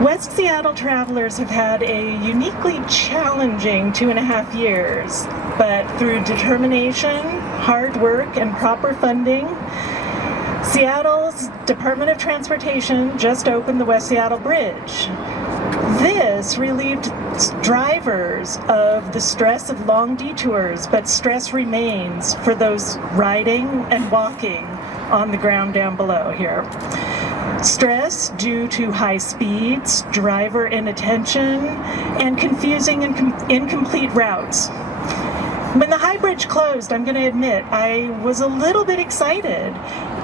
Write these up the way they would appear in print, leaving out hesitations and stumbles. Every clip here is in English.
West Seattle travelers have had a uniquely challenging 2.5 years, but through determination, hard work, and proper funding, Seattle's Department of Transportation just opened the West Seattle Bridge. This relieved drivers of the stress of long detours, but stress remains for those riding and walking on the ground down below here. Stress due to high speeds, driver inattention, and confusing and incomplete routes. When the High Bridge closed, I'm going to admit, I was a little bit excited.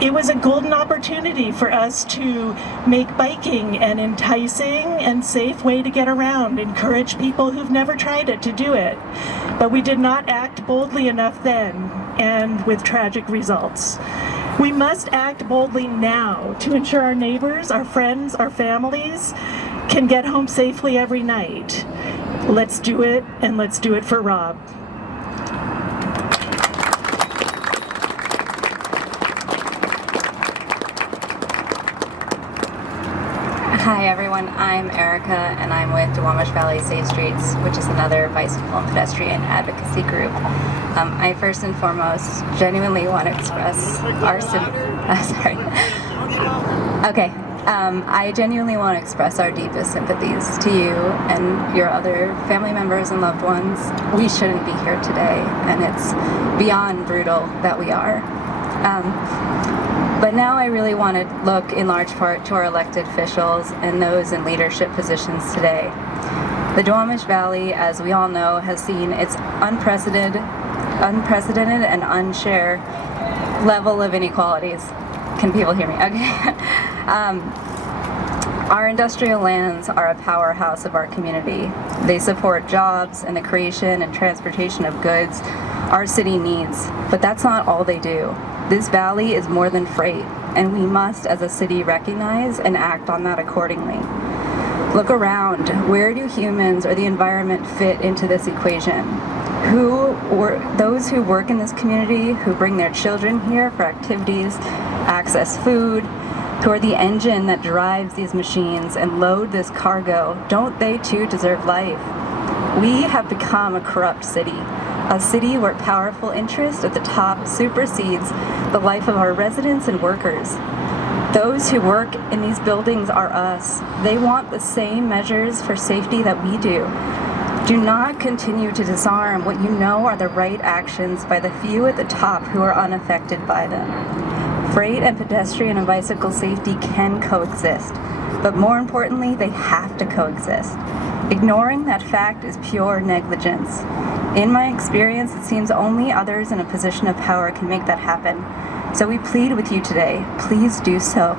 It was a golden opportunity for us to make biking an enticing and safe way to get around, encourage people who've never tried it to do it. But we did not act boldly enough then, and with tragic results. We must act boldly now to ensure our neighbors, our friends, our families can get home safely every night. Let's do it, and let's do it for Robb. Hi everyone, I'm Erica and I'm with Duwamish Valley Safe Streets, which is another bicycle and pedestrian advocacy group. I first and foremost genuinely want to express our I genuinely want to express our deepest sympathies to you and your other family members and loved ones. We shouldn't be here today, and it's beyond brutal that we are. But now I really want to look in large part to our elected officials and those in leadership positions today. The Duwamish Valley, as we all know, has seen its unprecedented and unshared level of inequalities. Can people hear me? Okay. Our industrial lands are a powerhouse of our community. They support jobs and the creation and transportation of goods our city needs, but that's not all they do. This valley is more than freight, and we must, as a city, recognize and act on that accordingly. Look around. Where do humans or the environment fit into this equation? Those who work in this community, who bring their children here for activities, access food, who are the engine that drives these machines and load this cargo, don't they too deserve life? We have become a corrupt city. A city where powerful interest at the top supersedes the life of our residents and workers. Those who work in these buildings are us. They want the same measures for safety that we do. Do not continue to disarm what you know are the right actions by the few at the top who are unaffected by them. Freight and pedestrian and bicycle safety can coexist, but more importantly, they have to coexist. Ignoring that fact is pure negligence. In my experience, it seems only others in a position of power can make that happen. So we plead with you today, please do so.